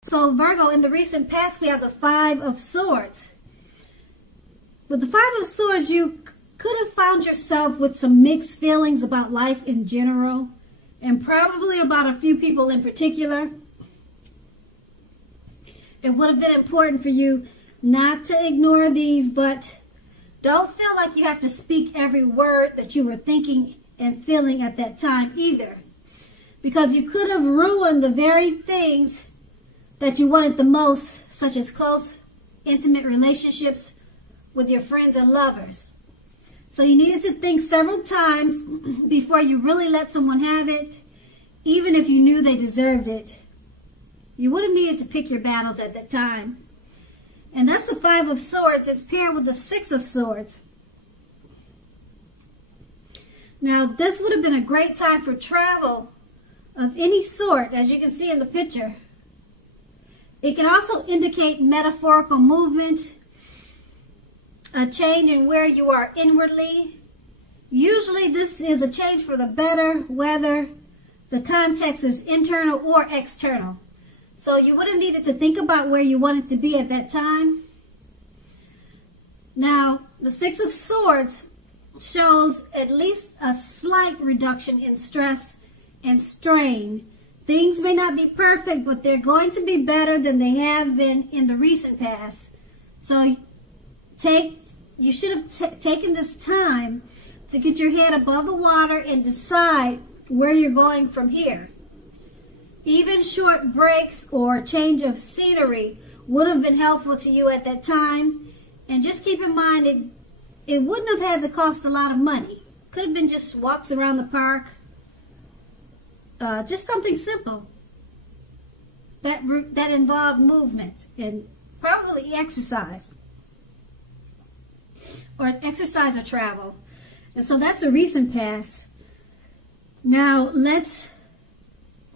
So Virgo, in the recent past, we have the Five of Swords. With the Five of Swords, you could have found yourself with some mixed feelings about life in general, and probably about a few people in particular. It would have been important for you not to ignore these, but don't feel like you have to speak every word that you were thinking and feeling at that time either, because you could have ruined the very things that you wanted the most, such as close, intimate relationships with your friends and lovers. So you needed to think several times before you really let someone have it, even if you knew they deserved it. You would have needed to pick your battles at that time. And that's the Five of Swords. It's paired with the Six of Swords. Now, this would have been a great time for travel of any sort, as you can see in the picture. It can also indicate metaphorical movement, a change in where you are inwardly. Usually this is a change for the better, whether the context is internal or external. So you would have needed to think about where you wanted to be at that time. Now, the Six of Swords shows at least a slight reduction in stress and strain. Things may not be perfect, but they're going to be better than they have been in the recent past. So you should have taken this time to get your head above the water and decide where you're going from here. Even short breaks or change of scenery would have been helpful to you at that time. And just keep in mind, it wouldn't have had to cost a lot of money. Could have been just walks around the park. Just something simple that involved movement and probably exercise or travel. And so that's the recent past. Now let's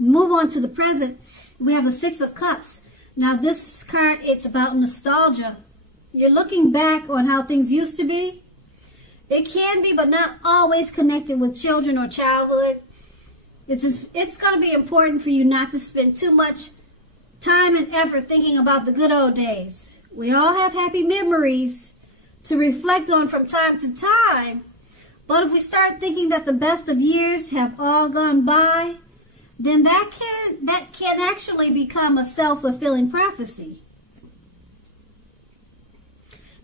move on to the present. We have the Six of Cups. Now this card, it's about nostalgia. You're looking back on how things used to be. It can be, but not always connected with children or childhood. It's going to be important for you not to spend too much time and effort thinking about the good old days. We all have happy memories to reflect on from time to time. But if we start thinking that the best of years have all gone by, then that can actually become a self-fulfilling prophecy.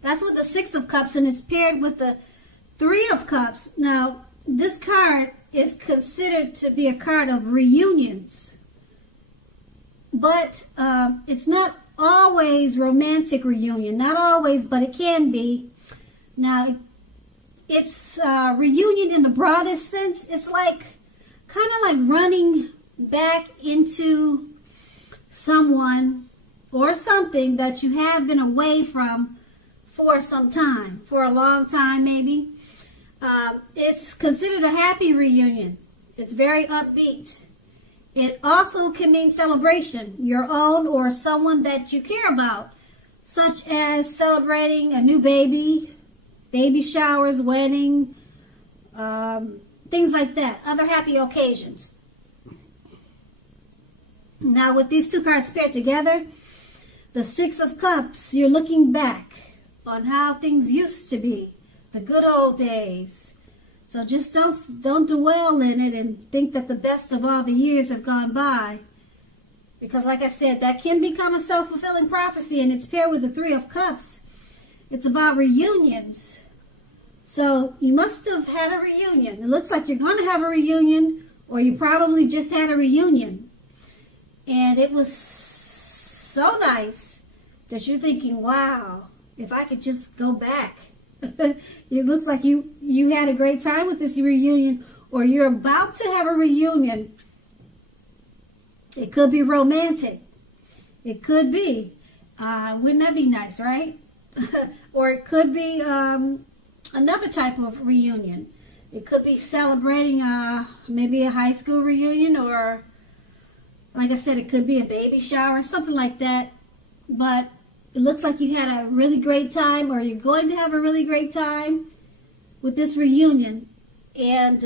That's with the Six of Cups, and it's paired with the Three of Cups. Now, this card is considered to be a card of reunions. But it's not always romantic reunion. Not always, but it can be. Now, it's reunion in the broadest sense. It's like kind of like running back into someone or something that you have been away from for some time, for a long time maybe. It's considered a happy reunion. It's very upbeat. It also can mean celebration, your own or someone that you care about, such as celebrating a new baby, baby showers, wedding, things like that, other happy occasions. Now with these two cards paired together, the Six of Cups, you're looking back on how things used to be, the good old days. So just don't dwell in it and think that the best of all the years have gone by. Because like I said, that can become a self-fulfilling prophecy, and it's paired with the Three of Cups. It's about reunions. So you must have had a reunion. It looks like you're going to have a reunion, or you probably just had a reunion. And it was so nice that you're thinking, wow, if I could just go back. It looks like you had a great time with this reunion, or you're about to have a reunion. It could be romantic. It could be. Wouldn't that be nice, right? Or it could be another type of reunion. It could be celebrating maybe a high school reunion, or like I said, it could be a baby shower, something like that. But it looks like you had a really great time, or you're going to have a really great time with this reunion. And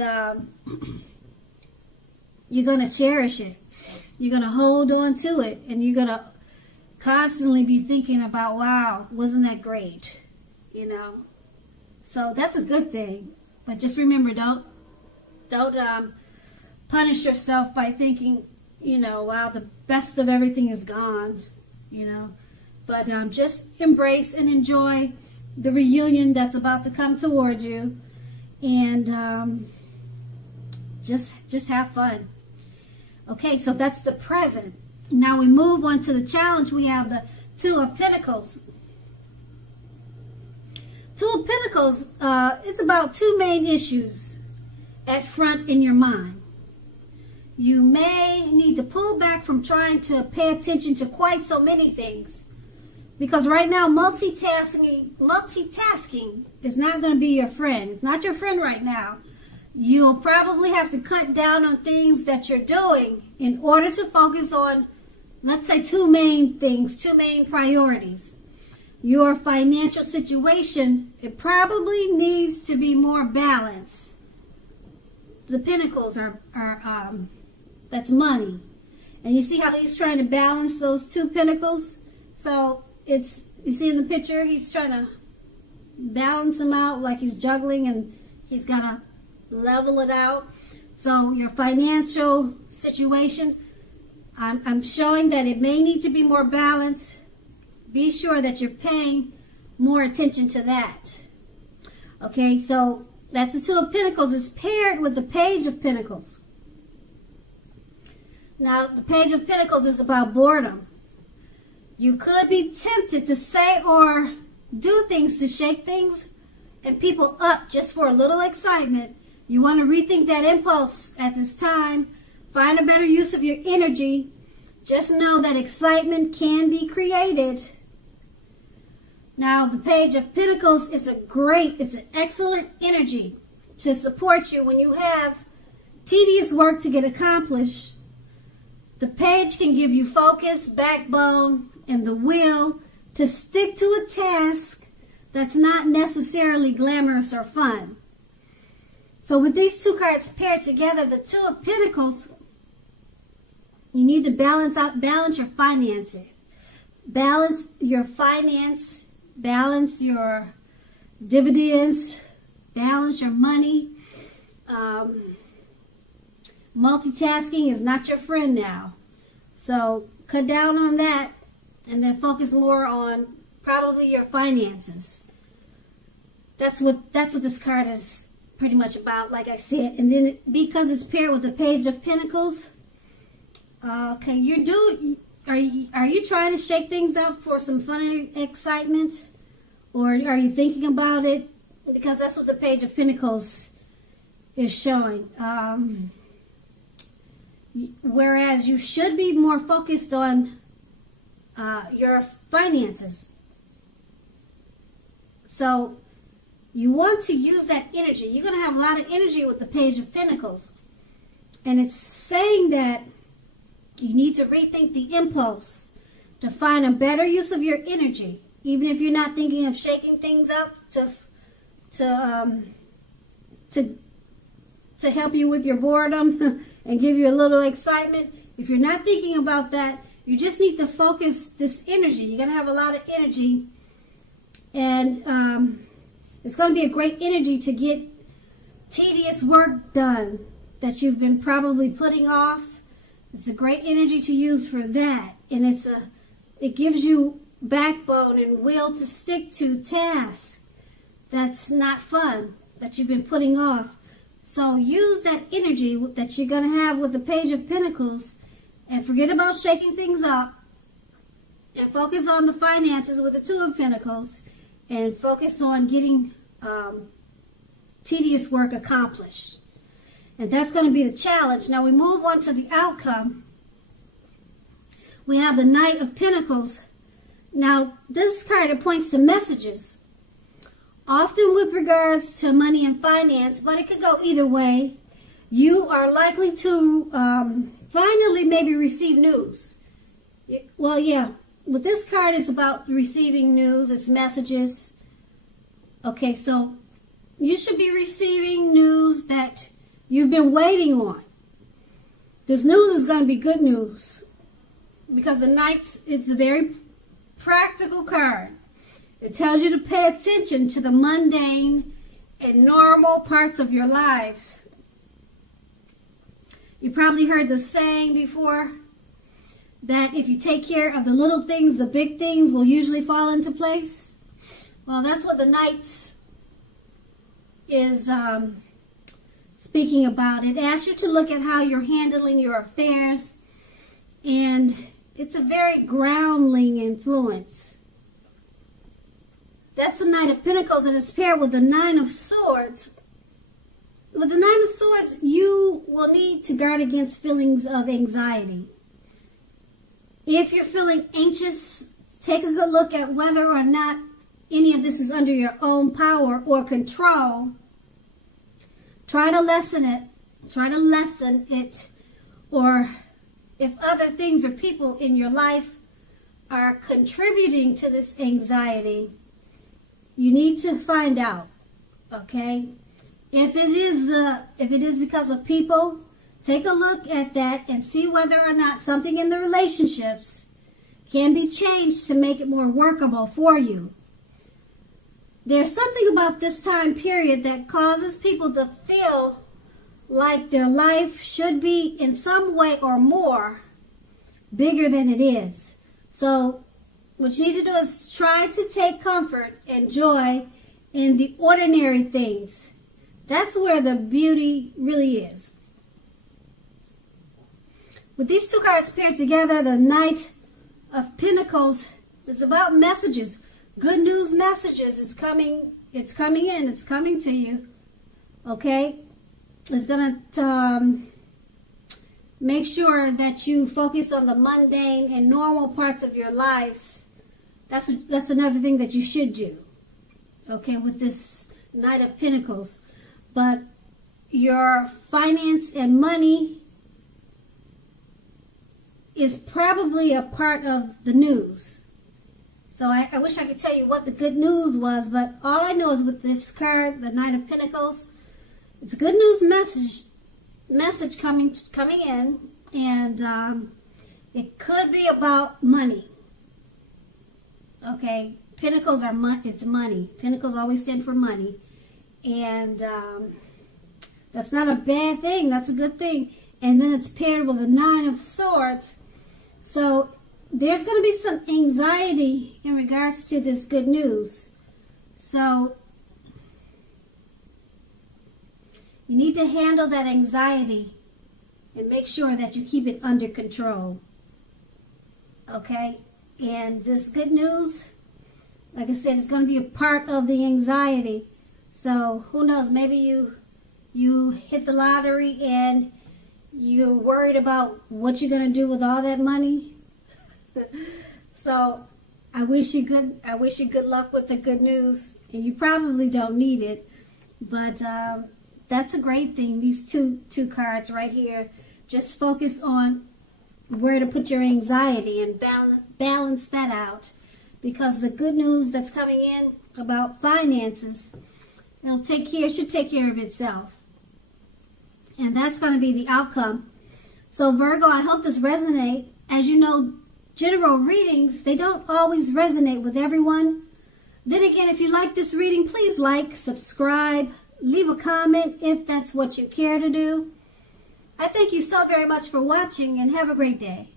you're going to cherish it. You're going to hold on to it. And you're going to constantly be thinking about, wow, wasn't that great? You know, so that's a good thing. But just remember, don't punish yourself by thinking, you know, wow, the best of everything is gone, you know. But just embrace and enjoy the reunion that's about to come towards you, and just have fun. Okay, so that's the present. Now we move on to the challenge. We have the Two of Pentacles. Two of Pentacles, it's about two main issues at front in your mind. You may need to pull back from trying to pay attention to quite so many things, because right now multitasking is not going to be your friend. It's not your friend right now. You'll probably have to cut down on things that you're doing in order to focus on, let's say, two main things, two main priorities. Your financial situation, it probably needs to be more balanced. The Pentacles are that's money. And you see how he's trying to balance those two Pentacles? So it's, you see in the picture, he's trying to balance them out like he's juggling, and he's got to level it out. So your financial situation, I'm showing that it may need to be more balanced. Be sure that you're paying more attention to that. Okay, so that's the Two of Pentacles. It's paired with the Page of Pentacles. Now, the Page of Pentacles is about boredom. You could be tempted to say or do things to shake things and people up just for a little excitement. You want to rethink that impulse at this time. Find a better use of your energy. Just know that excitement can be created. Now, the Page of Pentacles is it's an excellent energy to support you when you have tedious work to get accomplished. The Page can give you focus, backbone, and the will to stick to a task that's not necessarily glamorous or fun. So with these two cards paired together, the Two of Pentacles, you need to balance your finances. Balance your finance, balance your dividends, balance your money. Multitasking is not your friend now. So cut down on that and then focus more on probably your finances. That's what this card is pretty much about, like I said. And then because it's paired with the Page of Pentacles, okay, are you trying to shake things up for some fun and excitement? Or are you thinking about it? Because that's what the Page of Pentacles is showing. Whereas you should be more focused on your finances. So you want to use that energy. You're going to have a lot of energy with the Page of Pentacles. And it's saying that you need to rethink the impulse to find a better use of your energy. Even if you're not thinking of shaking things up to help you with your boredom and give you a little excitement. If you're not thinking about that, you just need to focus this energy. You're going to have a lot of energy, and it's going to be a great energy to get tedious work done that you've been probably putting off. It's a great energy to use for that, and it gives you backbone and will to stick to tasks that's not fun, that you've been putting off. So use that energy that you're going to have with the Page of Pentacles, and forget about shaking things up, and focus on the finances with the Two of Pentacles, and focus on getting tedious work accomplished. And that's going to be the challenge. Now we move on to the outcome. We have the Knight of Pentacles. Now this card, it points to messages, often with regards to money and finance, but it could go either way. You are likely to finally maybe receive news. Well, yeah, with this card, it's about receiving news. It's messages. Okay, so you should be receiving news that you've been waiting on. This news is going to be good news, because the Knights, it's very practical card. It tells you to pay attention to the mundane and normal parts of your lives. You probably heard the saying before that if you take care of the little things, the big things will usually fall into place. Well, that's what the Knights is speaking about. It asks you to look at how you're handling your affairs, and it's a very grounding influence. That's the Knight of Pentacles, and it's paired with the Nine of Swords. With the Nine of Swords, you will need to guard against feelings of anxiety. If you're feeling anxious, take a good look at whether or not any of this is under your own power or control. Try to lessen it. Try to lessen it. Or if other things or people in your life are contributing to this anxiety, you need to find out, okay? If it is because of people, take a look at that and see whether or not something in the relationships can be changed to make it more workable for you. There's something about this time period that causes people to feel like their life should be in some way or more bigger than it is. So what you need to do is try to take comfort and joy in the ordinary things. That's where the beauty really is. With these two cards paired together, the Knight of Pentacles, it's about messages, good news messages. It's coming in, it's coming to you. Okay? It's going to make sure that you focus on the mundane and normal parts of your lives. That's another thing that you should do, okay, with this Knight of Pentacles. But your finance and money is probably a part of the news. So I wish I could tell you what the good news was, but all I know is with this card, the Knight of Pentacles, it's a good news message coming in, and it could be about money. Okay, Pentacles are it's money. Pentacles always stand for money, and that's not a bad thing. That's a good thing. And then it's paired with a Nine of Swords. So there's going to be some anxiety in regards to this good news. So you need to handle that anxiety and make sure that you keep it under control. Okay? And this good news, like I said, it's going to be a part of the anxiety. So who knows, maybe you hit the lottery and you're worried about what you're going to do with all that money. So I wish you good luck with the good news. And you probably don't need it, but that's a great thing. These two cards right here, just focus on where to put your anxiety and balance that out, because the good news that's coming in about finances, should take care of itself, and that's going to be the outcome. So Virgo, I hope this resonates. As you know, general readings, they don't always resonate with everyone. Then again, if you like this reading, please like, subscribe, leave a comment if that's what you care to do. I thank you so very much for watching, and have a great day.